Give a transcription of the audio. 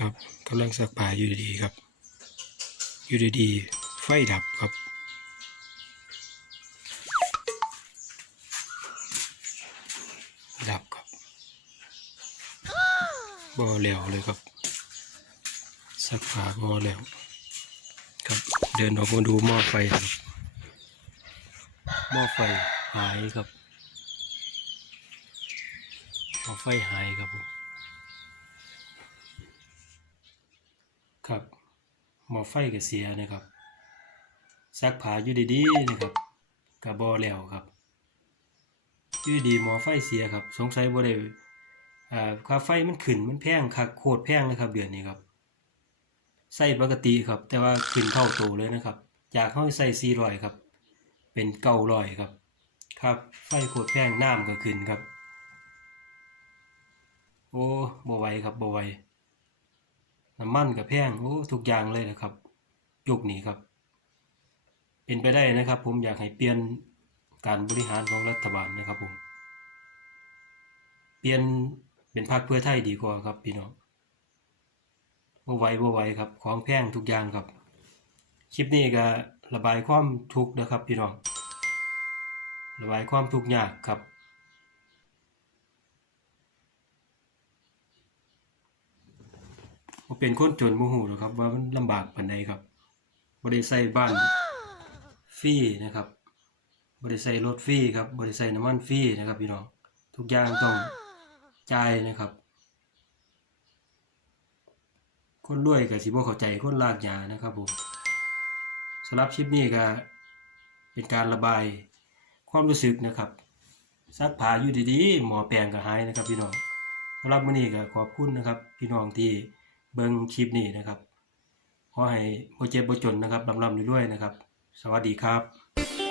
ครับกำลังสักผ้าอยู่ดีครับ อยู่ดีๆไฟดับครับ ดับครับบ่เหลวเลยครับ สักผ้าบ่เหลวครับ เดินออกมาดูหม้อไฟครับหม้อไฟหายครับหม้อไฟหายครับผม ครับหมอไฟก็เสียนะครับซักผ้าอยู่ดีๆนะครับกระบอแล้วครับอยู่ดีหมอไฟเสียครับ สงสัยบ่ได้อ่าค่าไฟมันขึ้นมันแพงคักโคตรแพงเลยครับเดือนนี้ครับใส่ปกติครับ แต่ว่าขึ้นเท่าโตเลยนะครับ จากเฮาใส่400ครับ เป็น900ครับ ครับไฟโคตรแพงน้ำก็ขึ้นครับ โอ้บ่ไหวครับบ่ไหว น้ำมันกับแพงโอ้ทุกอย่างเลยนะครับยุคนี้ครับ เป็นไปได้นะครับ ผมอยากให้เปลี่ยนการบริหารของรัฐบาลนะครับผม เปลี่ยนเป็นพรรคเพื่อไทยดีกว่าครับพี่น้องบ่ไหวบ่ไหวครับ ของแพงทุกอย่างครับ คลิปนี้ก็ระบายความทุกข์นะครับพี่น้อง ระบายความทุกข์ยากครับ บ่เป็นคนจนบ่ฮู้หรอกครับ ว่ามันลำบากปานใดครับบ่ได้ใช้บ้านฟรีนะครับบ่ได้ใช้รถฟรีครับบ่ได้ใช้น้ำมันฟรีนะครับพี่น้องทุกอย่างต้องจ่ายนะครับ คนรวยก็สิบ่เข้าใจคนลากหญ้านะครับผมสำหรับคลิปนี้ก็เป็นการระบายความรู้สึกนะครับซักผ้าอยู่ดีๆ หมอแปลงก็หายนะครับพี่น้องสำหรับมื้อนี้ก็ขอบคุณนะครับ พี่น้องที่ เบิ้งคลิปนี้นะครับ ขอให้โมเจ็บโมจนนะครับลำลำด้วยๆนะครับ สวัสดีครับ